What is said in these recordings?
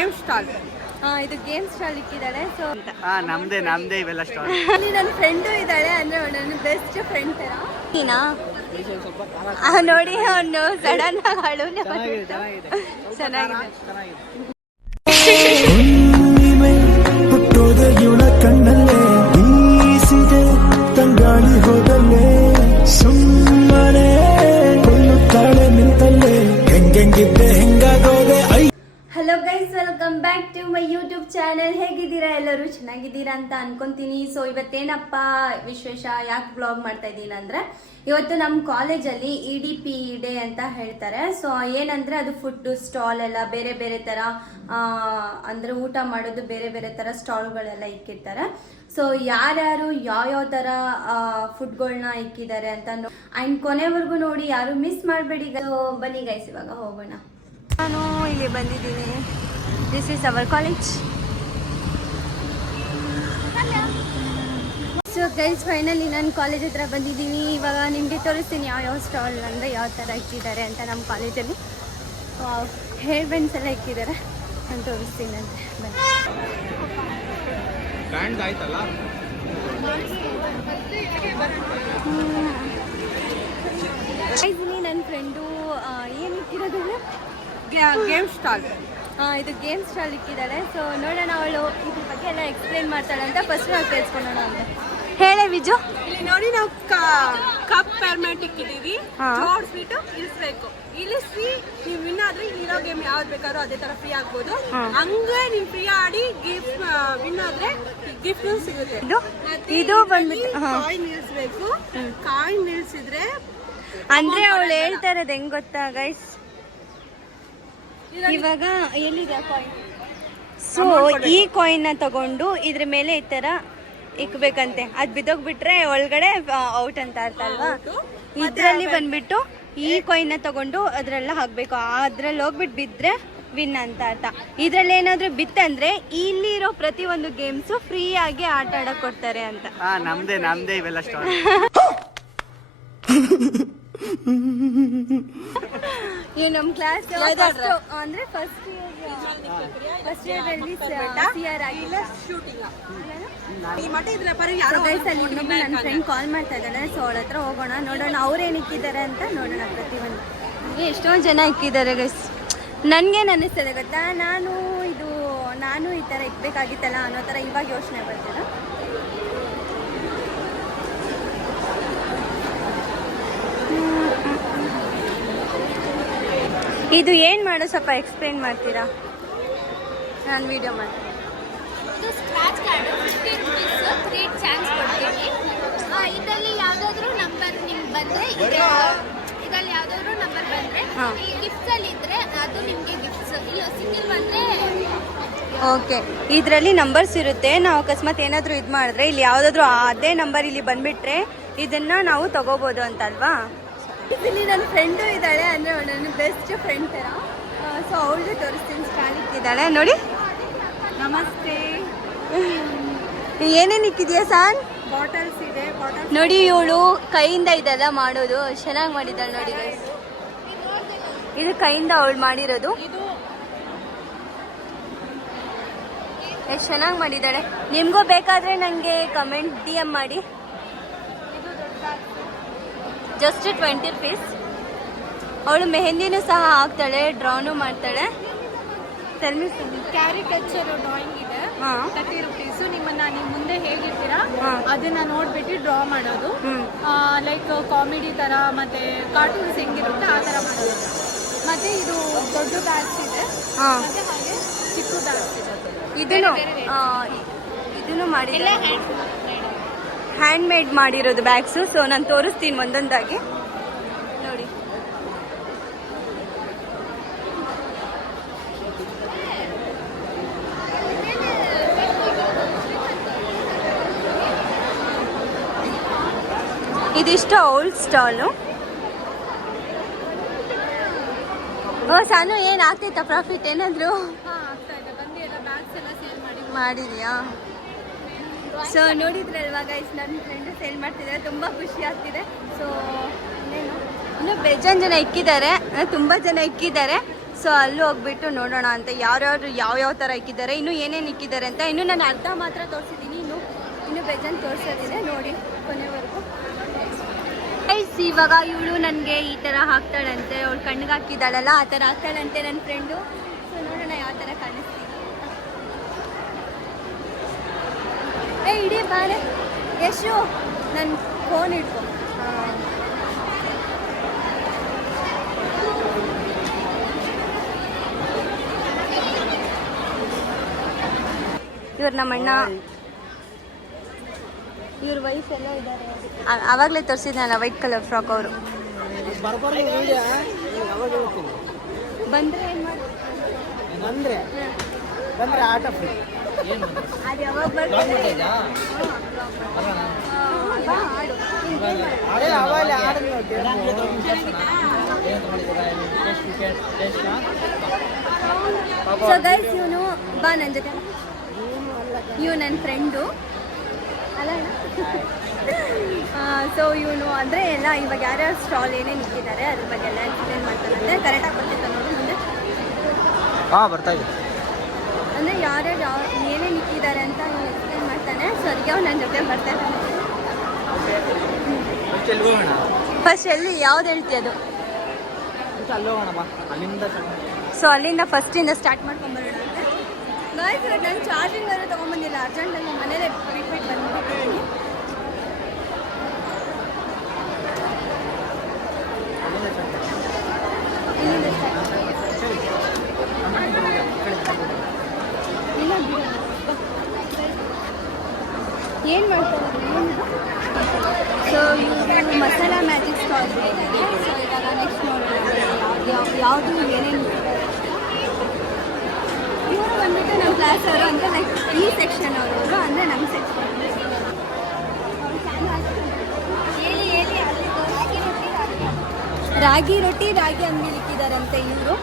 Game stall. ಇದು game stall ಇಕ್ಕಿದ್ದಾಳೆ. So ನಮ್ದೇ ಇವೆಲ್ಲ ಸ್ಟಾಲ್. ಅಲ್ಲಿ ನನ್ನ ಫ್ರೆಂಡು ಇದ್ದಾಳೆ, ಅಂದ್ರೆ ನನ್ನ ಬೆಸ್ಟ್ ಫ್ರೆಂಡ್ ತರ. ನೋಡಿ ಅವನು ಸಡನ್ ಆಗಿ ಅಳುನೆ ಚೆನ್ನಾಗಿದೆ. ಕಣ್ಣಲ್ಲೇ ಬೀಸಿದೆ ತಂಗಾಳಿ ಹೋದಲ್ಲೇ ಸುಮ್ಮನೆ ಕೊಲ್ಲುತ್ತಾಳೆ ನಿಂತಲ್ಲೇ ಹೆಂಗೆಂಗಿದ್ದೆ ಹೆಂಗಾಗೋದೆ. Hello guys, welcome back to my YouTube channel. ಹೇಗಿದ್ದೀರಾ ಎಲ್ಲರೂ? ಚೆನ್ನಾಗಿದ್ದೀರಾ ಅಂತ ಅನ್ಕೊಂತೀನಿ. ಸೊ ಇವತ್ತೇನಪ್ಪ ವಿಶೇಷ, ಯಾಕೆ ಬ್ಲಾಗ್ ಮಾಡ್ತಾ ಇದ್ದೀನಿ ಅಂದರೆ, ಇವತ್ತು ನಮ್ಮ ಕಾಲೇಜಲ್ಲಿ EDP ಡೇ ಅಂತ ಹೇಳ್ತಾರೆ. ಸೊ ಏನಂದರೆ ಅದು ಫುಡ್ ಸ್ಟಾಲ್ ಎಲ್ಲ ಬೇರೆ ಬೇರೆ ಥರ, ಅಂದರೆ ಊಟ ಮಾಡೋದು ಬೇರೆ ಬೇರೆ ಥರ ಸ್ಟಾಲ್ಗಳೆಲ್ಲ ಇಕ್ಕಿರ್ತಾರೆ. ಸೊ ಯಾರ್ಯಾರು ಯಾವ್ಯಾವ ಥರ ಫುಡ್ಗಳನ್ನ ಇಕ್ಕಿದ್ದಾರೆ ಅಂತ ಆ್ಯಂಡ್ ಕೊನೆವರೆಗೂ ನೋಡಿ, ಯಾರು ಮಿಸ್ ಮಾಡಬೇಡಿ. ಬನ್ನಿ ಗೈಸ್, ಇವಾಗ ಹೋಗೋಣ. ನಾನು ಇಲ್ಲಿ ಬಂದಿದ್ದೀನಿ. This is our college. So guys, finally ನಾನು ಕಾಲೇಜ್ ಹತ್ರ ಬಂದಿದ್ದೀನಿ. ಇವಾಗ ನಿಮಗೆ ತೋರಿಸ್ತೀನಿ ಯಾವ ಸ್ಟಾಲ್ ಅಂದರೆ ಯಾವ ಥರ ಇಕ್ಕಿದ್ದಾರೆ ಅಂತ ನಮ್ಮ ಕಾಲೇಜಲ್ಲಿ. ಹೇರ್ ಬೆಂಡ್ಸ್ ಎಲ್ಲ ಇಕ್ಕಿದ್ದಾರೆ, ನಾನು ತೋರಿಸ್ತೀನಿ ಅಂತ. ಬನ್ನಿ. ನನ್ನ ಫ್ರೆಂಡು ಏನು ಇಕ್ಕಿರೋದು, ಗೇಮ್ ಸ್ಟಾಲ್. ಇದು ಗೇಮ್ ಸ್ಟಾಲ್ ಇಕ್ಕಿದ್ದಾಳೆ. ಸೊ ನೋಡೋಣ, ಅವಳು ಇದ್ರ ಬಗ್ಗೆ ಎಲ್ಲ ಎಕ್ಸ್ಪ್ಲೇನ್ ಮಾಡ್ತಾಳೆ ಅಂತ. ಫಸ್ಟ್ ನಾವು ಕೇಳಿಸ್ಕೊಳ್ಳೋಣ ಅಂತ. ಹೇಳೆ ವಿಜು. ಇಲ್ಲಿ ನೋಡಿ, ನಾವು ಕಪ್ ಪೇರ್ಮೆಂಟ್ ಇಕ್ಕಿದೀವಿ. ಜೋಡಿಸ್ಬಿಟ್ಟು ಇಳಿಸ್ಬೇಕು. ಇಳಿಸಿ ನೀವು ವಿನ್ ಆದ್ರೆ ಇಲ್ಲಿರೋ ಗೇಮ್ ಯಾವ್ದು ಬೇಕಾದ್ರೂ ಅದೇ ತರ ಫ್ರೀ ಆಗ್ಬೋದು. ಹಂಗೆ ನೀವು ಫ್ರೀ ಆಡಿ ಗಿಫ್ಟ್ ವಿನ್ ಆದ್ರೆ ಗಿಫ್ಟ್ ಸಿಗುತ್ತೆ. ಇದು ಬಂದ್ಬಿಟ್ಟು ಕಾಯಿನ್ ನಿಲ್ಸ್ಬೇಕು. ಕಾಯಿನ್ ನಿಲ್ಸಿದ್ರೆ ಅಂದ್ರೆ ಅವಳು ಹೇಳ್ತಾ ಇರೋದು ಹೆಂಗ್ ಗೊತ್ತಾ ಗೈಸ್, ಇವಾಗ ಎಲ್ಲಿದೆ ಕಾಯಿನ್. ಸೊ ಈ ಕಾಯಿನ್ ನ ತಗೊಂಡು ಇದ್ರ ಮೇಲೆ ಈ ತರ ಇಕ್ಬೇಕಂತೆ. ಅದ್ ಬಿದ್ದೋಗ್ಬಿಟ್ರೆ ಒಳಗಡೆ ಔಟ್ ಅಂತ ಅರ್ಥ ಅಲ್ವಾ. ಇದ್ರಲ್ಲಿ ಬಂದ್ಬಿಟ್ಟು ಈ ಕಾಯಿನ್ ನ ತಗೊಂಡು ಅದ್ರೆಲ್ಲ ಹಾಕ್ಬೇಕು. ಅದ್ರಲ್ಲಿ ಹೋಗ್ಬಿಟ್ಟು ಬಿದ್ರೆ ವಿನ್ ಅಂತ ಅರ್ಥ. ಇದ್ರಲ್ಲಿ ಏನಾದ್ರೂ ಬಿತ್ತಂದ್ರೆ ಇಲ್ಲಿ ಇರೋ ಪ್ರತಿ ಒಂದು ಗೇಮ್ಸ್ ಫ್ರೀ ಆಗಿ ಆಟ ಆಡಕ್ ಕೊಡ್ತಾರೆ ಅಂತ. ನಮ್ದೇ ಇವೆಲ್ಲ ಸ್ಟಾಲ್. ಈ ನಮ್ಮ ಕ್ಲಾಸ್ ಅಂದ್ರೆ ಫಸ್ಟ್ ಇಯರ್ ಅಲ್ಲಿ ಸಿಆರ್ ಆಗಿಲ್ಲ ಶೂಟಿಂಗ್. ನನ್ನ ಫ್ರೆಂಡ್ ಕಾಲ್ ಮಾಡ್ತಾ ಇದ್ದಾಳೆ. ಸೊ ಅವಳ ಹತ್ರ ಹೋಗೋಣ, ನೋಡೋಣ ಅವ್ರೇನು ಇಕ್ಕಿದ್ದಾರೆ ಅಂತ ನೋಡೋಣ. ಪ್ರತಿಯೊಂದು ಎಷ್ಟೊಂದು ಜನ ಇಕ್ಕಿದ್ದಾರೆ ಗೈಸ್. ನನ್ಗೇನು ಅನ್ನಿಸ್ತದೆ ಗೊತ್ತಾ, ನಾನು ಈ ಥರ ಇಕ್ಬೇಕಾಗಿತ್ತಲ್ಲ ಅನ್ನೋ ಥರ ಇವಾಗ ಯೋಚನೆ ಬರ್ತಿದೆ. ಇದು ಏನು ಮಾಡೋ, ಸ್ವಲ್ಪ ಎಕ್ಸ್ಪ್ಲೇನ್ ಮಾಡ್ತೀರಾ? ನಾನು ವಿಡಿಯೋ ಮಾಡ್ತೀನಿ. ಇದು scratch card 50 rupees free chance ಕೊಡ್ತೀನಿ. ಇದರಲ್ಲಿ ಯಾವುದಾದ್ರೂ ನಂಬರ್ ನಿಮ್ಗೆ ಬಂದರೆ, ಇದರಲ್ಲಿ ಯಾವುದಾದ್ರೂ ನಂಬರ್ ಬಂದರೆ ಈ ಗಿಫ್ಟ್ಸಲ್ಲಿ ಇದ್ದರೆ ಅದು ನಿಮಗೆ ಗಿಫ್ಟ್ಸ್. ಇಲ್ಲ ಸಿಂಗಲ್ ಬಂದರೆ ಓಕೆ. ಇದರಲ್ಲಿ ನಂಬರ್ಸ್ ಇರುತ್ತೆ. ನಾವು ಅಕಸ್ಮಾತ್ ಏನಾದರೂ ಇದು ಮಾಡಿದ್ರೆ ಇಲ್ಲಿ ಯಾವುದಾದ್ರೂ ಅದೇ ನಂಬರ್ ಇಲ್ಲಿ ಬಂದುಬಿಟ್ರೆ ಇದನ್ನು ನಾವು ತಗೋಬೋದು ಅಂತ ಅಲ್ವಾ. ಇಲ್ಲಿ ನನ್ನ ಫ್ರೆಂಡು ಇದ್ದಾಳೆ, ಅಂದರೆ ನನ್ನ ಬೆಸ್ಟ್ ಫ್ರೆಂಡ್ ಥರ. ಸೊ ಅವಳಿಗೆ ತೋರಿಸ್ತೀನಿ. ಸ್ಟಾಲ್ ಇಕ್ಕಿದ್ದಾಳೆ ನೋಡಿ. ನಮಸ್ತೆ. ಏನೇನು ಇಕ್ಕಿದೆಯಾ ಸಾನ್? ಬಾಟಲ್ಸ್ ಇದೆ. ನೋಡಿ, ಇವಳು ಕೈಯಿಂದ ಇದೆಲ್ಲ ಮಾಡೋದು ಚೆನ್ನಾಗಿ ಮಾಡಿದ್ದಾಳೆ ನೋಡಿ ಗೈಸ್. ಇದು ಕೈಯಿಂದ ಅವಳು ಮಾಡಿರೋದು. ಎಷ್ಟು ಚೆನ್ನಾಗಿ ಮಾಡಿದ್ದಾಳೆ. ನಿಮಗೂ ಬೇಕಾದರೆ ನನಗೆ ಕಮೆಂಟ್ DM ಮಾಡಿ. Just 20 rupees. ಅವಳು ಮೆಹಂದಿನೂ ಸಹ ಹಾಕ್ತಾಳೆ, ಡ್ರಾನು ಮಾಡ್ತಾಳೆ. ಕ್ಯಾರಿಕೇಚರ್ ಡ್ರಾಯಿಂಗ್ ಇದೆ 30 ರೂಪೀಸು. ನಿಮ್ಮ ಮುಂದೆ ಹೇಗಿರ್ತೀರಾ ಅದನ್ನ ನೋಡ್ಬಿಟ್ಟು ಡ್ರಾ ಮಾಡೋದು. ಲೈಕ್ ಕಾಮಿಡಿ ತರ ಮತ್ತೆ ಕಾರ್ಟೂನ್ಸ್ ಹೆಂಗಿರುತ್ತೆ ಆ ತರ ಮಾಡೋದು. ಮತ್ತೆ ಇದು ದೊಡ್ಡ ಬ್ಯಾಗ್ಸ್ ಇದೆ, ಮತ್ತೆ ಹಾಗೆ ಚಿಕ್ಕ ಬ್ಯಾಗ್ಸ್ ಇದೆ. ಇದನ್ನು ಮಾಡಿಲ್ಲ, ಹ್ಯಾಂಡ್ ಮೇಡ್ ಮಾಡಿರೋದು ಬ್ಯಾಗ್ಸು. ಸೊ ನಾನು ತೋರಿಸ್ತೀನಿ ಒಂದೊಂದಾಗಿ ನೋಡಿ. ಇದಿಷ್ಟು ಓಲ್ಡ್ ಸ್ಟಾಲು. ಸಾನು ಏನು ಆಗ್ತೈತಾ ಪ್ರಾಫಿಟ್ ಏನಾದ್ರು ಮಾಡಿದ್ಯಾ? ಸೊ ನೋಡಿದ್ರಲ್ವಾ ಗೈಸ್, ನನ್ನ ಫ್ರೆಂಡು ಸೇಲ್ ಮಾಡ್ತಿದ್ದಾರೆ, ತುಂಬ ಖುಷಿ ಆಗ್ತಿದೆ. ಸೊ ಇನ್ನೇನು ಇನ್ನೂ ಬೇಜಾನ್ ಜನ ಇಕ್ಕಿದ್ದಾರೆ, ತುಂಬ ಜನ ಇಕ್ಕಿದ್ದಾರೆ. ಸೊ ಅಲ್ಲಿ ಹೋಗ್ಬಿಟ್ಟು ನೋಡೋಣ ಅಂತ ಯಾವ್ಯಾವ ಥರ ಇಕ್ಕಿದ್ದಾರೆ, ಇನ್ನೂ ಏನೇನು ಇಕ್ಕಿದ್ದಾರೆ ಅಂತ. ಇನ್ನೂ ನಾನು ಅರ್ಧ ಮಾತ್ರ ತೋರಿಸಿದ್ದೀನಿ, ಇನ್ನೂ ಬೇಜಾನ್ ತೋರಿಸೋದಿದೆ, ನೋಡಿ ಕೊನೆವರೆಗೂ. ಇವಾಗ ಇವಳು ನನಗೆ ಈ ಥರ ಹಾಕ್ತಾಳಂತೆ, ಅವಳು ಕಣ್ಣಿಗೆ ಹಾಕಿದ್ದಾಳಲ್ಲ ಆ ಥರ ಹಾಕ್ತಾಳಂತೆ ನನ್ನ ಫ್ರೆಂಡು. ಸೊ ನೋಡೋಣ ಯಾವ ಥರ ಕಾಣಿಸ್ತೀವಿ. ಇಡೀ ಬಾರೆ ಎಷ್ಟು ನನ್ನ ಫೋನ್ ಇಟ್ಕೊ. ಇವ್ರು ನಮ್ಮ ಅಣ್ಣ, ಇವ್ರ ವೈಫ್ ಎಲ್ಲ ಇದ್ದಾರೆ. ಆವಾಗಲೇ ತೋರಿಸಿದ್ನಲ್ಲ ವೈಟ್ ಕಲರ್ ಫ್ರಾಕ್ ಅವರು. ಬಂದರೆ ಏನು ಮಾಡಿ ಬಂದ್ರೆ ಆಟ ಅದು ಯಾವಾಗ ಬರ್ತದೆ? ಸೊ ಗೈಸ್, ಇವನು ಬಾ ನನ್ನ ಜೊತೆ. ಇವ್ ನನ್ನ ಫ್ರೆಂಡು ಅಲ್ಲ. ಸೊ ಇವನು ಅಂದರೆ ಎಲ್ಲ ಇವಾಗ ಯಾರ್ಯಾರು ಸ್ಟಾಲ್ ಏನೇನು ಇಟ್ಟಿದ್ದಾರೆ ಅದ್ರ ಬಗ್ಗೆ ಎಲ್ಲ ಎಕ್ಸ್ಪ್ಲೇನ್ ಮಾಡ್ತಾನಂತೆ. ಕರೆಕ್ಟಾಗಿ ಬರ್ತಿತ್ತು ನೋಡಿ ಮುಂದೆ. ಬರ್ತಾ ಇದೆ ಅಂದರೆ ಯಾರ್ಯಾರು ಏನೇನು ಇಟ್ಟಿದ್ದಾರೆ ಅಂತ ಎಕ್ಸ್ಪ್ಲೇನ್ ಮಾಡ್ತಾನೆ. ಸೊ ಅದಕ್ಕೆ ಅವ್ನು ನನ್ನ ಜೊತೆ ಬರ್ತಾ ಇದ್ದಾನೆ. ಫಸ್ಟ್ ಎಲ್ಲಿ ಯಾವ್ದು ಹೇಳ್ತಿ ಅದು? ಸೊ ಅಲ್ಲಿಂದ ಫಸ್ಟಿಂದ ಸ್ಟಾರ್ಟ್ ಮಾಡ್ಕೊಂಬರೋಣ ಅಂತ. ಗಾಯ್ಸ್, ನಾನು ಚಾರ್ಜಿಂಗ್ ಬೇರೆ ತೊಗೊಂಬಂದಿಲ್ಲ, ಅರ್ಜೆಂಟಲ್ಲಿ ಮನೇಲೆ ಬಿಟ್ಬಿಟ್ಟು ಬಂದ್ಬಿಟ್ಟಿದ್ದೀನಿ. ಇಲ್ಲಿಂದ ಏನು ಮಾಡ್ತಾರೆ? ಸೊ ಇವರು ಮಸಾಲಾ ಮ್ಯಾಜಿಕ್ ಸ್ಟಾಲ್ ಇದೆ. ಸೊ ಇವಾಗ ನೆಕ್ಸ್ಟ್ ನೋಡೋಣ ಯಾವುದು ಏನೇನು. ಇವರು ಬಂದ್ಬಿಟ್ಟು ನಮ್ಮ ಕ್ಲಾಸ್ ಅವರು, ಅಂದರೆ ಲೈಕ್ ಈ ಸೆಕ್ಷನ್ ಅವರು, ಅಂದರೆ ನಮ್ಮ ಸೆಕ್ಷನ್. ರಾಗಿ ರೊಟ್ಟಿ ರಾಗಿ ಅಂಗಡಿ ಇಕ್ಕಿದಾರಂತೆ ಇವರು.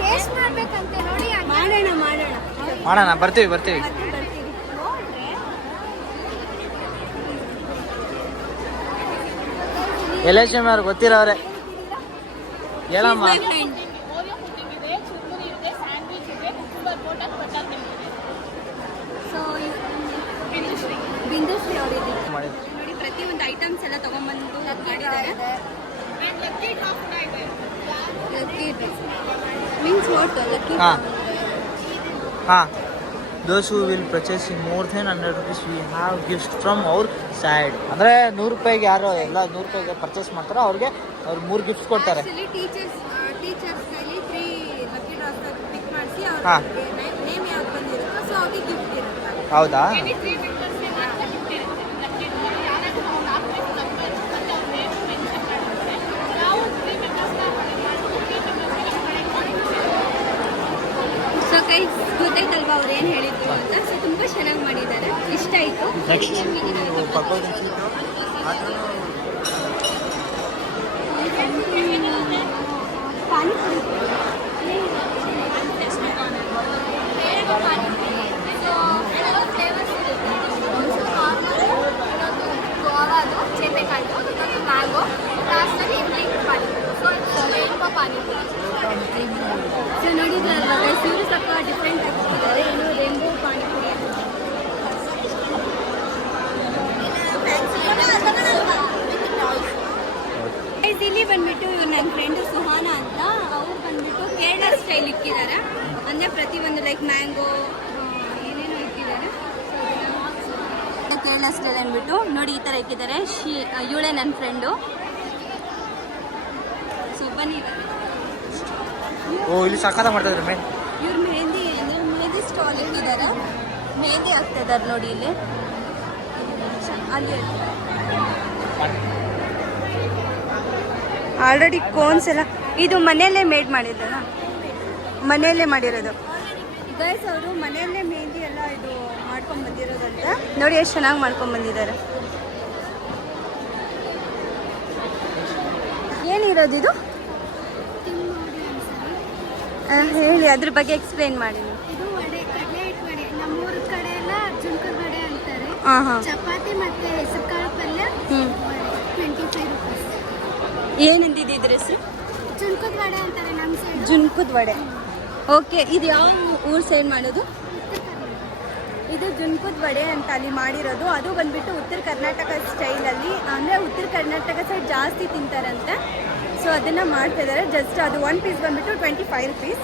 ಟೇಸ್ಟ್ ಮಾಡ್ಬೇಕಂತೆ ನೋಡಿ. ಮಾಡೋಣ ಬರ್ತೀವಿ. ಎಲೆಕ್ಷನ್ ಅವ್ರು ಗೊತ್ತಿರೋರೆ ಹೇಳಮ್ಮ. ಸೊ ಬಿಂದುಶ್ರೀ ಅವರು ನೋಡಿ, ಪ್ರತಿಯೊಂದು ಐಟಮ್ಸ್ ಎಲ್ಲ ತಗೊಂಡ್ಬಂದು ಮಾಡಿದ್ದಾರೆ. Means what lucky? Those who will purchase more than 100 rupees, we have gifts from our side. ಅಂದರೆ 100 ರೂಪಾಯಿಗೆ ಯಾರು ಎಲ್ಲ 100 ರೂಪಾಯಿಗೆ ಪರ್ಚೇಸ್ ಮಾಡ್ತಾರೋ ಅವ್ರಿಗೆ ಅವ್ರು 3 ಗಿಫ್ಟ್ಸ್ ಕೊಡ್ತಾರೆ. ಟೀಚರ್ಸ್ ಕೈಲಿ 3 ಲಕ್ಕಿ ಡ್ರಾಸ್ ಪಿಕ್ ಮಾಡಿಸಿ ಅವ್ರ ನೇಮ್ ಯಾವ್ದು ಬಂದಿರುತ್ತೋ ಸೊ ಅವ್ರಿಗೆ ಗಿಫ್ಟ್ ಇರುತ್ತೆ. ಹೌದಾ? ಸೊ ಗೈಸ್, ಗೊತ್ತಾಯ್ತಲ್ವಾ ಅವ್ರು ಏನು ಹೇಳಿದ್ರು ಅಂತ. ಸೊ ತುಂಬ ಚೆನ್ನಾಗಿ ಮಾಡಿದ್ದಾರೆ, ಇಷ್ಟ ಆಯಿತು. ಪಾನಿಪುರಿ ಗೋವಾದು ಚೇತೆಕಾಯ್ದು, ಇನ್ನೊಂದು ಮ್ಯಾಂಗೋ, ಲಾಸ್ಟಲ್ಲಿ idli panipuri. So rainbow panipuri. So ನೋಡಿದ್ರಲ್ವ ಗೈಸ್, ಇವರು ಸ್ವಲ್ಪ ಡಿಫ್ರೆಂಟ್ ಆಗಿದ್ದಾರೆ. ಏನು ರೇನ್ಬೋ ಪಾನಿಪುರಿ ಇಲ್ಲಿ ಬಂದ್ಬಿಟ್ಟು ನನ್ನ ಫ್ರೆಂಡು ಸುಹಾನ ಅಂತ, ಅವ್ರು ಬಂದ್ಬಿಟ್ಟು ಕೇರಳ ಸ್ಟೈಲ್ ಇಕ್ಕಿದ್ದಾರೆ. ಅಂದರೆ ಪ್ರತಿಯೊಂದು ಲೈಕ್ ಮ್ಯಾಂಗೋ ಏನೇನೋ ಇಕ್ಕಿದ್ದಾರೆ. ಕೇರಳ ಸ್ಟೈಲ್ ಅಂದ್ಬಿಟ್ಟು ನೋಡಿ ಈ ಥರ ಇಕ್ಕಿದ್ದಾರೆ. ಇವಳೇ ನನ್ನ ಫ್ರೆಂಡು. ಸೊ ಬನ್ನಿ. ಇಲ್ಲಿ ಸಕ್ಕತ್ತ ಮಾಡ್ತಿದ್ರು ಮೇನ್. ಇವ್ರು ಮೆಹಂದಿ ಸ್ಟಾಲ್ ಇಟ್ಟಿದ್ದಾರೆ, ಮೆಹಂದಿ ಹಾಕ್ತಾ ಇದ್ದಾರೆ ನೋಡಿ ಇಲ್ಲಿ. ಅಲ್ಲಿ ಆಲ್ರೆಡಿ ಕೋನ್ಸ್ ಎಲ್ಲ ಇದು ಮನೆಯಲ್ಲೇ ಮೇಡ್ ಮಾಡಿದ್ದಲ್ಲ, ಮನೆಯಲ್ಲೇ ಮಾಡಿರೋದು ಗೈಸ್. ಅವರು ಮನೆಯಲ್ಲೇ ಮೆಹಂದಿ ಎಲ್ಲ ಇದು ಮಾಡ್ಕೊಂಡು ಬಂದಿರೋದಂತ ನೋಡಿ, ಎಷ್ಟು ಚೆನ್ನಾಗಿ ಮಾಡ್ಕೊಂಡು ಬಂದಿದ್ದಾರೆ. ಏನಿರೋದು ಇದು ಹೇಳಿ, ಅದ್ರ ಬಗ್ಗೆ ಎಕ್ಸ್ಪ್ಲೇನ್ ಮಾಡಿ. ಇದು ವಡೆ, ಕಡಲೆ ಹಿಟ್ಟು ವಡೆ. ನಮ್ಮೂರ ಕಡೆ ಎಲ್ಲ ಜುನ್ಕದ ವಡೆ ಅಂತಾರೆ. ಚಪಾತಿ ಮತ್ತೆ ಹೆಸರುಕಾಳು ಪಲ್ಯ 25 ರೂಪೀಸ್. ಏನಂದಿದ್ದು ಇದ್ರ ಹೆಸರು? ಜುನ್ಕದ ವಡೆ ಅಂತಾರೆ ನಮ್ಮ ಸೈಡ್. ಜುನ್ಕದ ವಡೆ. ಓಕೆ, ಇದು ಯಾವ ಊರ್ ಸೈಡ್ ಮಾಡೋದು? ಇದು ಜುನ್ಕದ ವಡೆ ಅಂತ ಅಲ್ಲಿ ಮಾಡಿರೋದು. ಅದು ಬಂದ್ಬಿಟ್ಟು ಉತ್ತರ ಕರ್ನಾಟಕ ಸ್ಟೈಲಲ್ಲಿ, ಅಂದರೆ ಉತ್ತರ ಕರ್ನಾಟಕ ಸೈಡ್ ಜಾಸ್ತಿ ತಿಂತಾರಂತೆ. ಸೊ ಅದನ್ನು ಮಾಡ್ತಾ ಇದ್ದಾರೆ. ಜಸ್ಟ್ ಅದು 1 ಪೀಸ್ ಬಂದ್ಬಿಟ್ಟು 25 rupees.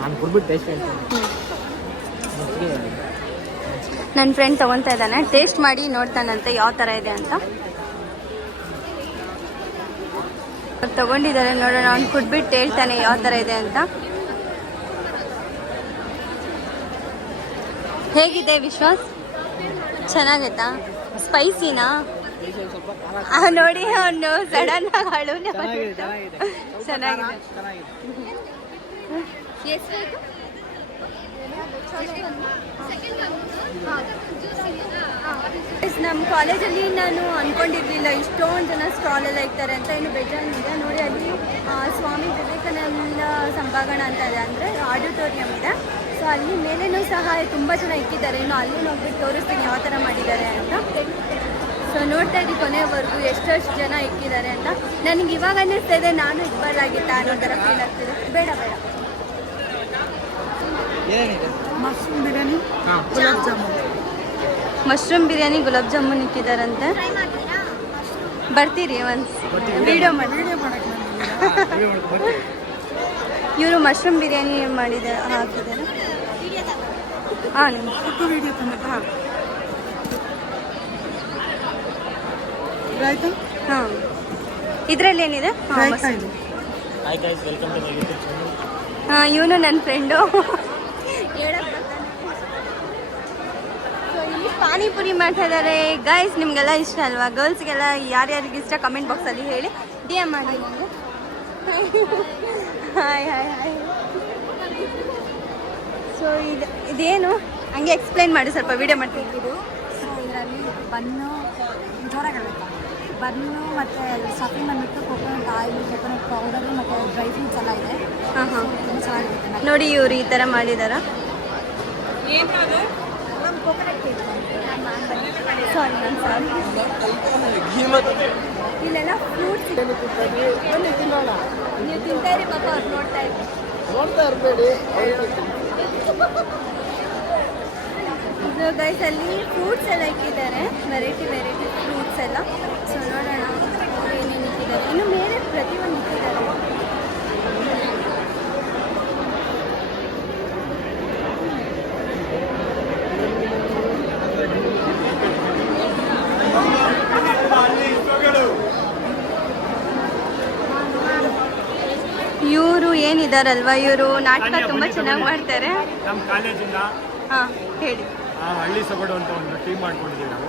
ನಾನು ಕೊಡ್ಬಿಟ್ಟು ಟೇಸ್ಟ್ ಹೇಳ್ತೀನಿ. ನನ್ನ ಫ್ರೆಂಡ್ ತೊಗೊತಾ ಇದ್ದಾನೆ, ಟೇಸ್ಟ್ ಮಾಡಿ ನೋಡ್ತಾನಂತೆ ಯಾವ ಥರ ಇದೆ ಅಂತ. ತಗೊಂಡಿದ್ದಾರೆ, ನೋಡೋಣ. ಅವ್ನು ಕುಡ್ಬಿಟ್ಟು ಹೇಳ್ತಾನೆ ಯಾವ ಥರ ಇದೆ ಅಂತ. ಹೇಗಿದೆ ವಿಶ್ವಾಸ್? ಚೆನ್ನಾಗೈತಾ? ಸ್ಪೈಸಿನಾ? ನೋಡಿ ಅವನು ಸಡನ್ ಆಗಿ ಅಳು. ಚೆನ್ನಾಗಿದೆ. ನಮ್ಮ ಕಾಲೇಜಲ್ಲಿ ನಾನು ಅಂದ್ಕೊಂಡಿರ್ಲಿಲ್ಲ ಇಷ್ಟೊಂದು ಜನ ಸ್ಟಾಲ್ ಎಲ್ಲ ಇರ್ತಾರೆ ಅಂತ. ಇನ್ನು ಬೇಜಾರಿದೆ ನೋಡಿ. ಅಲ್ಲಿ ಸ್ವಾಮಿ ವಿವೇಕಾನಂದ ಸಭಾಂಗಣ ಅಂತ ಇದೆ, ಅಂದರೆ ಆಡಿಟೋರಿಯಂ ಇದೆ. ಸೊ ಅಲ್ಲಿ ಮೇಲೇನೂ ಸಹ ತುಂಬ ಜನ ಇಕ್ಕಿದ್ದಾರೆ. ಇನ್ನು ಅಲ್ಲಿ ಹೋಗ್ಬಿಟ್ಟು ತೋರಿಸ್ತೀನಿ ಯಾವ ಥರ ಮಾಡಿದ್ದಾರೆ ಅಂತ. ಸೊ ನೋಡ್ತಾ ಇದ್ದೀವಿ ಕೊನೆವರೆಗೂ ಎಷ್ಟೆಷ್ಟು ಜನ ಇಕ್ಕಿದ್ದಾರೆ ಅಂತ. ನನಗೆ ಇವಾಗ ಅನ್ನಿಸ್ತಾ ಇದೆ ನಾನು ಇಬ್ಬರಾಗಿತ್ತ ಅನ್ನೋ ಥರ ಫೀಲ್ ಆಗ್ತಿದೆ. ಬೇಡ ಬೇಡ. ಮಶ್ರೂಮ್ ಬಿರಿಯಾನಿ, ಗುಲಾಬ್ ಜಾಮೂನ್. ಮಶ್ರೂಮ್ ಬಿರಿಯಾನಿ, ಗುಲಾಬ್ ಜಾಮೂನ್ ಇಕ್ಕಿದಾರಂತೆ. ಬರ್ತೀರಿ ಒಂದು ವಿಡಿಯೋ ಮಾಡಿ? ಇವರು ಮಶ್ರೂಮ್ ಬಿರಿಯಾನಿ ಹಾಕಿದ್ದಾರೆ. ಹಾಂ, ಹಾಂ ಹಾಂ. ಇದರಲ್ಲಿ ಏನಿದೆ? ಹಾಂ, ಇವನು ನನ್ನ ಫ್ರೆಂಡು. ಇಲ್ಲಿ ಪಾನಿಪುರಿ ಮಾಡ್ತಾ ಇದ್ದಾರೆ ಗೈಸ್. ನಿಮಗೆಲ್ಲ ಇಷ್ಟ ಅಲ್ವಾ? ಗರ್ಲ್ಸ್ಗೆಲ್ಲ ಯಾರ್ಯಾರಿಗೆ ಇಷ್ಟ ಕಮೆಂಟ್ ಬಾಕ್ಸಲ್ಲಿ ಹೇಳಿ, DM ಮಾಡಿ ನನಗೆ. Hi hi hi. ಸೊ ಇದೇನು ಹಂಗೆ ಎಕ್ಸ್ಪ್ಲೈನ್ ಮಾಡಿ ಸ್ವಲ್ಪ, ವಿಡಿಯೋ ಮಾಡ್ತಿದ್ದು. ಸೊ ಇದರಲ್ಲಿ ಬನ್ನು ಮತ್ತು ಸ್ಟಫಿಂಗ್ ಬಂದ್ಬಿಟ್ಟು ಕೊಕೊನಟ್ ಆಯಿಲ್, ಕೊಕೊನಟ್ ಪೌಡರು ಮತ್ತು ಡ್ರೈ ಫ್ರೂಟ್ಸ್ ಎಲ್ಲ ಇದೆ. ಹಾಂ ಹಾಂ, ಚೆನ್ನಾಗಿರುತ್ತೆ. ನೋಡಿ ಇವರು ಈ ಥರ ಮಾಡಿದಾರ. Coconut cake. ಸಾರಿ ಇಲ್ಲೆಲ್ಲ ಫ್ರೂಟ್ಸ್ ಇದೆ. ನೀವು ತಿಂತಾ ಇರಿ ಪಾಪ, ಅವ್ರು ನೋಡ್ತಾ ಇರಬೇಡಿ. ಗೈಸ್ ಅಲ್ಲಿ ಫ್ರೂಟ್ಸ್ ಎಲ್ಲ ಇಕ್ಕಿದ್ದಾರೆ, ವೆರೈಟಿ ಫ್ರೂಟ್ಸ್ ಎಲ್ಲ. ಸೊ ನೋಡೋಣ ಏನೇನು ಇಕ್ಕಿದ್ದಾರೆ. ಇನ್ನು ಮೇಲೆ ಪ್ರತಿಯೊಂದು ಇಕ್ಕಿದ್ದಾರೆ. ಇವರು ಏನಿದಾರಲ್ವಾ, ಇವರು ನಾಟಕ ತುಂಬ ಚೆನ್ನಾಗಿ ಮಾಡ್ತಾರೆ. ನಮ್ಮ ಕಾಲೇಜಿಂದ ಹಾಂ ಹೇಳಿ. ಹಳ್ಳಿ ಸೊಗಡು ಅಂತ ಒಂದು ಟೀಮ್ ಮಾಡ್ಕೊಂಡಿದ್ದೀವಿ ನಾವು.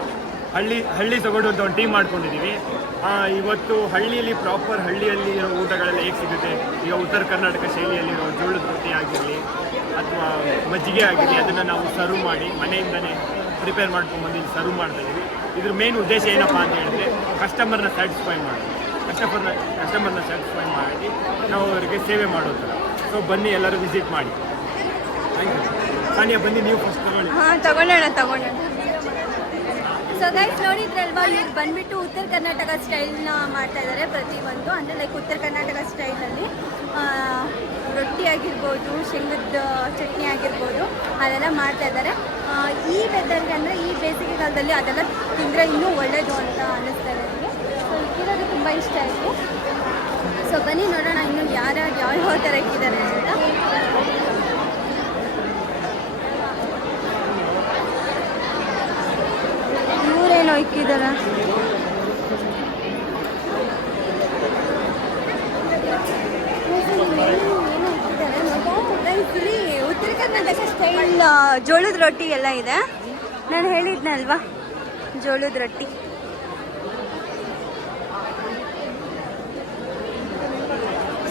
ಹಳ್ಳಿ ಸೊಗಡು ಅಂತ ಒಂದು ಟೀಮ್ ಮಾಡ್ಕೊಂಡಿದ್ದೀವಿ. ಇವತ್ತು ಹಳ್ಳಿಯಲ್ಲಿ ಪ್ರಾಪರ್ ಹಳ್ಳಿಯಲ್ಲಿ ಇರೋ ಊಟಗಳೆಲ್ಲ ಹೇಗೆ ಸಿಗುತ್ತೆ, ಈಗ ಉತ್ತರ ಕರ್ನಾಟಕ ಶೈಲಿಯಲ್ಲಿರೋ ಜೋಳದ ರೊಟ್ಟಿ ಆಗಿರಲಿ ಅಥವಾ ಮಜ್ಜಿಗೆ ಆಗಿರಲಿ, ಅದನ್ನು ನಾವು ಸರ್ವ್ ಮಾಡಿ ಮನೆಯಿಂದನೇ ಪ್ರಿಪೇರ್ ಮಾಡ್ಕೊಂಡ್ಬಂದು ಇಲ್ಲಿ ಸರ್ವ್ ಮಾಡ್ತಾಯಿದ್ದೀವಿ. ಇದ್ರ ಮೇನ್ ಉದ್ದೇಶ ಏನಪ್ಪ ಅಂತ ಹೇಳಿದ್ರೆ ಕಸ್ಟಮರ್ನ ಸ್ಯಾಟಿಸ್ಫೈ ಮಾಡೋದು. ಕಸ್ಟಮರ್ನ ಸ್ಯಾಟಿಸ್ಫೈ ಮಾಡಿ ನಾವು ಅವರಿಗೆ ಸೇವೆ ಮಾಡೋದು. ಸೊ ಬನ್ನಿ ಎಲ್ಲರೂ ವಿಸಿಟ್ ಮಾಡಿ. Thank you. ಸಾನಿಯಾ ಬನ್ನಿ, ನೀವು ಫಸ್ಟ್ ತಗೊಳ್ಳಿ. ಹಾಂ ತಗೊಳ್ಳೋಣ. ಸೊ ಗೈಸ್ ನೋಡಿದ್ರಲ್ವಾ, ಇವ್ರು ಬಂದ್ಬಿಟ್ಟು ಉತ್ತರ ಕರ್ನಾಟಕ ಸ್ಟೈಲ್ನ ಮಾಡ್ತಾ ಇದ್ದಾರೆ ಪ್ರತಿಯೊಂದು. ಅಂದರೆ ಲೈಕ್ ಉತ್ತರ ಕರ್ನಾಟಕ ಸ್ಟೈಲಲ್ಲಿ ರೊಟ್ಟಿ ಆಗಿರ್ಬೋದು, ಶೇಂಗದ ಚಟ್ನಿ ಆಗಿರ್ಬೋದು, ಅದೆಲ್ಲ ಮಾಡ್ತಾ ಇದ್ದಾರೆ. ಈ ವೆದರ್ಗೆ ಅಂದರೆ ಈ ಬೇಸಿಗೆ ಕಾಲದಲ್ಲಿ ಅದೆಲ್ಲ ತಿಂದರೆ ಇನ್ನೂ ಒಳ್ಳೆಯದು ಅಂತ ಅನ್ನಿಸ್ತಾ ಇದೆ ನನಗೆ. ಸೊ ಇಕ್ಕಿರೋದು ತುಂಬ ಇಷ್ಟ ಆಯಿತು. ಸೊ ಬನ್ನಿ ನೋಡೋಣ ಇನ್ನು ಯಾವ ಥರ ಇಕ್ಕಿದ್ದಾರೆ ಅಂತ. ಇವರೇನೋ ಇಕ್ಕಿದ್ದಾರೆ. ಇಲ್ಲಿ ಉತ್ತರ ಕರ್ನಾಟಕ ಸ್ಟೈಲ್ ಜೋಳದ ರೊಟ್ಟಿ ಎಲ್ಲ ಇದೆ. ನಾನು ಹೇಳಿದ್ನಲ್ವಾ, ಜೋಳದ ರೊಟ್ಟಿ.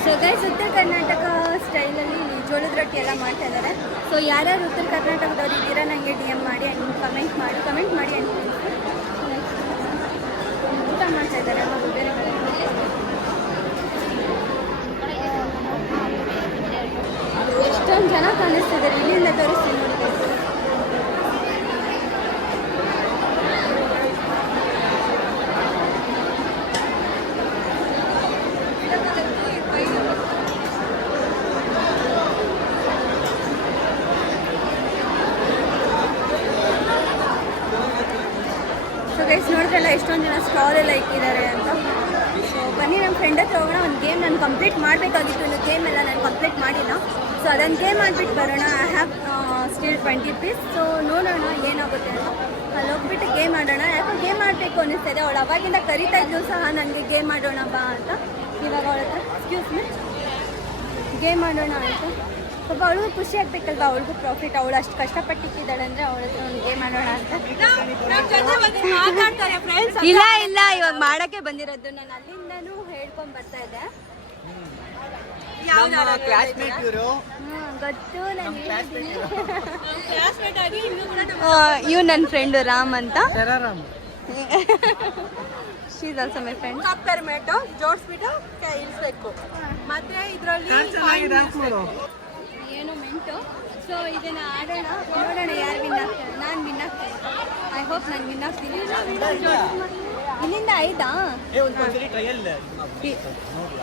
ಸೊ ಗೈಸ್ ಉತ್ತರ ಕರ್ನಾಟಕ ಸ್ಟೈಲಲ್ಲಿ ಜೋಳದ ರೊಟ್ಟಿ ಎಲ್ಲ ಮಾಡ್ತಾ ಇದ್ದಾರೆ. ಸೊ ಯಾರ್ಯಾರು ಉತ್ತರ ಕರ್ನಾಟಕದವ್ರು ಇದ್ದೀರಾ ನನಗೆ DM ಮಾಡಿ ಆ್ಯಂಡ್ ಕಮೆಂಟ್ ಮಾಡಿ ಆ್ಯಂಡ್ ಊಟ ಮಾಡ್ತಾ ಇದ್ದಾರೆ. ಎಷ್ಟೊಂದು ಜನ ಕಾಣಿಸ್ತಿದ್ದಾರೆ. ಇಲ್ಲಿಂದ ತೋರಿಸ್ತೀನಿ ನೋಡಿ. ಸೊ ಗೈಸ್ ನೋಡಿದ್ರಲ್ಲ ಎಷ್ಟೊಂದು ಜನ ಸ್ಟಾಲ್ ಎಲ್ಲ ಇಟ್ಟಿದ್ದಾರೆ ಅಂತ. ಸೊ ಬನ್ನಿ ನಮ್ಮ ಫ್ರೆಂಡ್ ಹತ್ರ ಹೋಗೋಣ. ಒಂದು ಗೇಮ್ ನಾನು ಕಂಪ್ಲೀಟ್ ಮಾಡಬೇಕಾಗಿತ್ತು, ಇನ್ನು ಗೇಮ್ ಎಲ್ಲ ನಾನು ಕಂಪ್ಲೀಟ್ ಮಾಡಿಲ್ಲ. ಸೊ ಅದನ್ನು ಗೇಮ್ ಮಾಡಿಬಿಟ್ಟು ಬರೋಣ. I have still 20 rupees. So ನೋಡೋಣ ಏನಾಗುತ್ತೆ ಅಂತ. ಅಲ್ಲಿ ಹೋಗ್ಬಿಟ್ಟು ಗೇಮ್ ಆಡೋಣ. ಯಾಕೋ ಗೇಮ್ ಮಾಡಬೇಕು ಅನ್ನಿಸ್ತಾ ಇದೆ. ಅವಳು ಅವಾಗಿಂದ ಕರಿತಾ ಇದ್ಲು ಸಹ ನನಗೆ ಗೇಮ್ ಆಡೋಣ ಬಾ ಅಂತ. ಇವಾಗ ಅವಳ ಹತ್ರ ಎಕ್ಸ್ಕ್ಯೂಸ್ ಮೀ ಗೇಮ್ ಆಡೋಣ ಅಂತ. ಪಾಪ ಅವಳಿಗೂ ಖುಷಿ ಆಗ್ಬೇಕಲ್ವಾ, ಅವಳಿಗೂ ಪ್ರಾಫಿಟ್. ಅವಳು ಅಷ್ಟು ಕಷ್ಟಪಟ್ಟಿದ್ದಾಳೆ ಅಂದರೆ ಅವಳ ಹತ್ರ ಒಂದು ಗೇಮ್ ಆಡೋಣ ಅಂತ. ಇಲ್ಲ ಇಲ್ಲ, ಇವಾಗ ಮಾಡೋಕ್ಕೆ ಬಂದಿರೋದು. ನಾನು ಅಲ್ಲಿಂದನೂ ಹೇಳ್ಕೊಂಡು ಬರ್ತಾ ಇದ್ದೆ. ಗೊತ್ತು, ನಾನು ಇವ್ ನನ್ನ ಫ್ರೆಂಡು ರಾಮ್ ಅಂತ. She is also my friend. Cup ಪೆರ್ಮೆಟು ಜೋಡಿಸ್ಬಿಟ್ಟು ಇಳಿಸ್ಬೇಕು. ಮತ್ತೆ ಇದರಲ್ಲಿ ಏನು ಮೆಂಟು. ಸೊ ಇದನ್ನ ಆಡೋಣ, ನೋಡೋಣ ಯಾರು ವಿನ್ ಆಗ್ತಾರೆ. ನಾನು ವಿನ್ ಆಗ್ತೇನೆ. ಐ ಹೋಪ್ ನಾನು ವಿನ್ ಆಗ್ತೀನಿ. ಇಲ್ಲಿಂದ ಆಯ್ತಾ?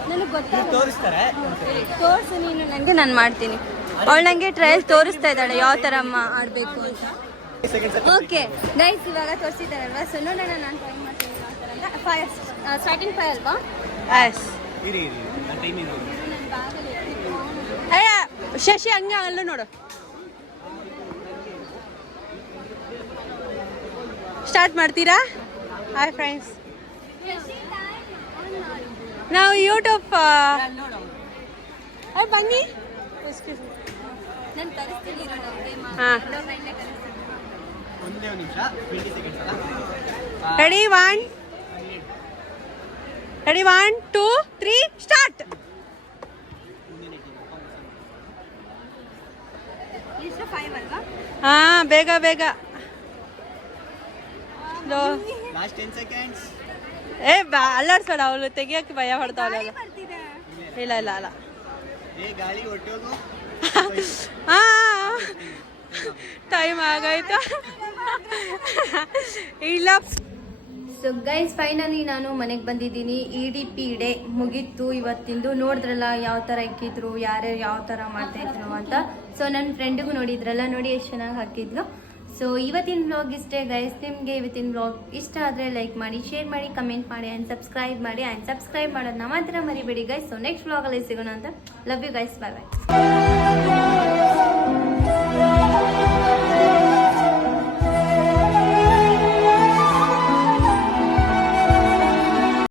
ನನಗೆ ಗೊತ್ತಾಗ ತೋರಿಸು ನೀನು ನನಗೆ, ನಾನು ಮಾಡ್ತೀನಿ. ಅವಳು ನನಗೆ ಟ್ರಯಲ್ ತೋರಿಸ್ತಾ ಇದ್ದಾಳೆ ಯಾವ ಥರ ಆಡಬೇಕು ಅಂತ. ಓಕೆ ಗೈಸ್, ಇವಾಗ ತೋರಿಸಿದ್ದಾರಲ್ವಾ, ಸೊ ನೋಡೋಣ ನಾನು ಟ್ರೈ ಮಾಡ್ತೀನಿ ಯಾವ ಥರ ಅಂತ. ಸ್ಟಾರ್ಟಿಂಗ್ 5 ಅಲ್ವಾ? ಅಯ್ಯ ಶಶಿ ಹಂಗೆ ಅಲ್ಲ ನೋಡು. ಸ್ಟಾರ್ಟ್ ಮಾಡ್ತೀರಾ? ಹಾಯ್ ಫ್ರೆಂಡ್ಸ್, ನಾವು ಯೂಟ್ಯೂಬ್ ಬನ್ನಿ. ನಾನು ಕಲಿಸ್ತೀನಿ. ಹಾಂ ರೆಡಿ 1 2 3 ಸ್ಟಾರ್ಟ್. ಎಷ್ಟು 5 ಅಲ್ವಾ? ಹಾ ಬೇಗ ಬೇಗ. ಅಲ್ಲಾಡ್ಸೋಣ, ಅವಳು ತೆಗಿಯಕ್ಕೆ ಭಯ ಪಡ್ತಾವಲ್ಲ. ಇಲ್ಲ ಇಲ್ಲ ಅಲ್ಲ, ಹಾ ಟೈಮ್ ಆಗೋಯ್ತು. ಇಲ್ಲ. ಸೊ ಗೈಸ್, ಫೈನಲಿ ನಾನು ಮನೆಗೆ ಬಂದಿದ್ದೀನಿ. EDP ಡೇ ಮುಗೀತು ಇವತ್ತಿಂದು. ನೋಡಿದ್ರಲ್ಲ ಯಾವ ಥರ ಇಕ್ಕಿದ್ರು, ಯಾರ್ಯಾರು ಯಾವ ಥರ ಮಾಡ್ತಾಯಿದ್ರು ಅಂತ. ಸೊ ನನ್ನ ಫ್ರೆಂಡಿಗೂ ನೋಡಿದ್ರಲ್ಲ, ನೋಡಿ ಎಷ್ಟು ಚೆನ್ನಾಗಿ ಹಾಕಿದ್ಲು. ಸೊ ಇವತ್ತಿನ ವ್ಲಾಗ್ ಇಷ್ಟೇ ಗೈಸ್. ನಿಮಗೆ ಇವತ್ತಿನ ವ್ಲಾಗ್ ಇಷ್ಟ ಆದರೆ ಲೈಕ್ ಮಾಡಿ, ಶೇರ್ ಮಾಡಿ, ಕಮೆಂಟ್ ಮಾಡಿ ಆ್ಯಂಡ್ ಸಬ್ಸ್ಕ್ರೈಬ್ ಮಾಡಿ. ಆ್ಯಂಡ್ ಸಬ್ಸ್ಕ್ರೈಬ್ ಮಾಡೋದನ್ನ ಮಾತ್ರ ಮರಿಬೇಡಿ ಗೈಸ್. ಸೊ ನೆಕ್ಸ್ಟ್ ವ್ಲಾಗಲ್ಲಿ ಸಿಗೋಣ ಅಂತ. Love you guys, bye bye.